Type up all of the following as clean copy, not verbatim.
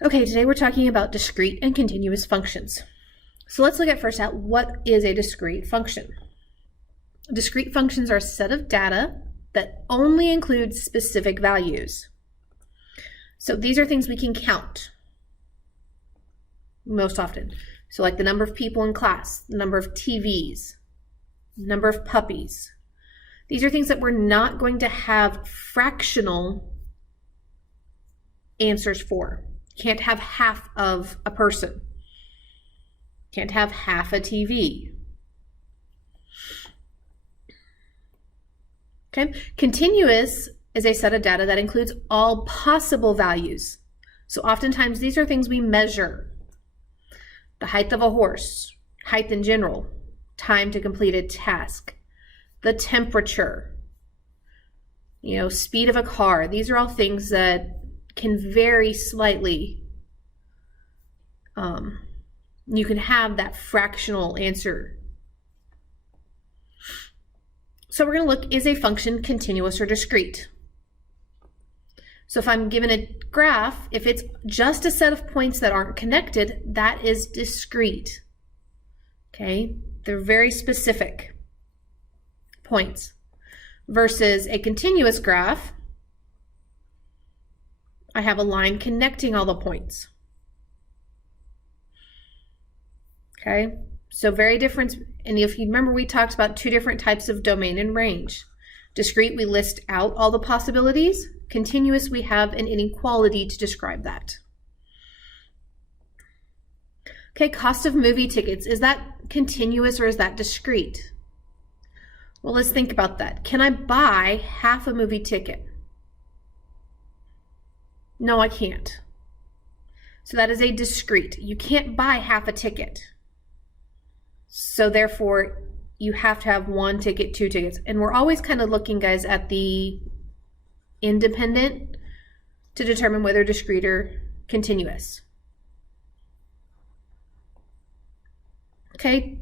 Okay, today we're talking about discrete and continuous functions. So let's look at first at what is a discrete function. Discrete functions are a set of data that only includes specific values. So these are things we can count most often. So like the number of people in class, the number of TVs, number of puppies. These are things that we're not going to have fractional answers for. Can't have half of a person. Can't have half a TV. Okay, continuous is a set of data that includes all possible values. So oftentimes these are things we measure. The height of a horse, height in general, time to complete a task, the temperature, speed of a car. These are all things that can vary slightly. You can have that fractional answer. So we're going to look, is a function continuous or discrete? So if I'm given a graph, if it's just a set of points that aren't connected, that is discrete. Okay, they're very specific points. Versus a continuous graph, I have a line connecting all the points. Okay, so very different. And if you remember, we talked about two different types of domain and range. Discrete, we list out all the possibilities. Continuous, we have an inequality to describe that. Okay, cost of movie tickets. Is that continuous or is that discrete? Well, let's think about that. Can I buy half a movie ticket? No, I can't. So that is a discrete. You can't buy half a ticket. So therefore, you have to have one ticket, two tickets. And we're always kind of looking, guys, at the independent to determine whether discrete or continuous. Okay,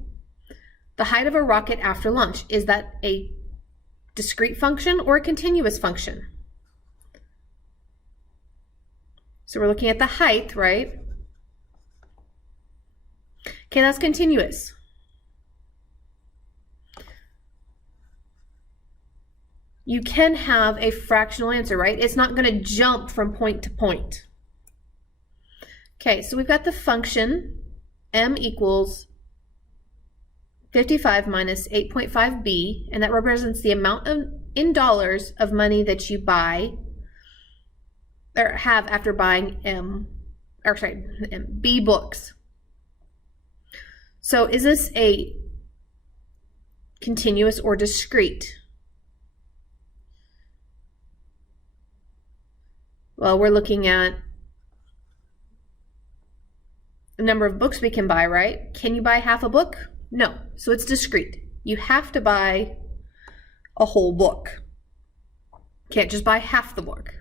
the height of a rocket after launch. Is that a discrete function or a continuous function? So we're looking at the height, right? Okay, that's continuous. You can have a fractional answer, right? It's not going to jump from point to point. Okay, so we've got the function m equals 55 minus 8.5b, and that represents the amount in dollars of money that you buy or have after buying B books. So is this a continuous or discrete? Well, we're looking at the number of books we can buy, right? Can you buy half a book? No, so it's discrete. You have to buy a whole book. Can't just buy half the book.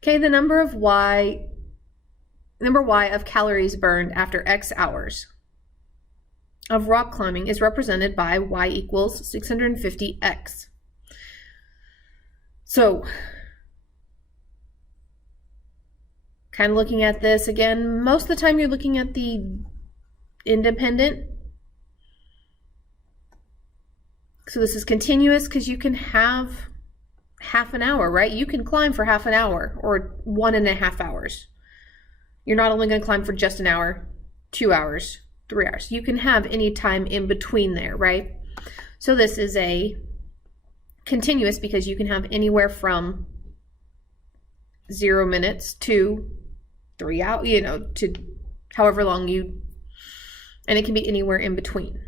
Okay, the number y of calories burned after X hours of rock climbing is represented by y equals 650x. So, kind of looking at this again, most of the time you're looking at the independent. So this is continuous because you can have half an hour, right? You can climb for half an hour or 1.5 hours. You're not only going to climb for just an hour, 2 hours, 3 hours. You can have any time in between there, right? So this is a continuous because you can have anywhere from 0 minutes to 3 hours, to however long and it can be anywhere in between.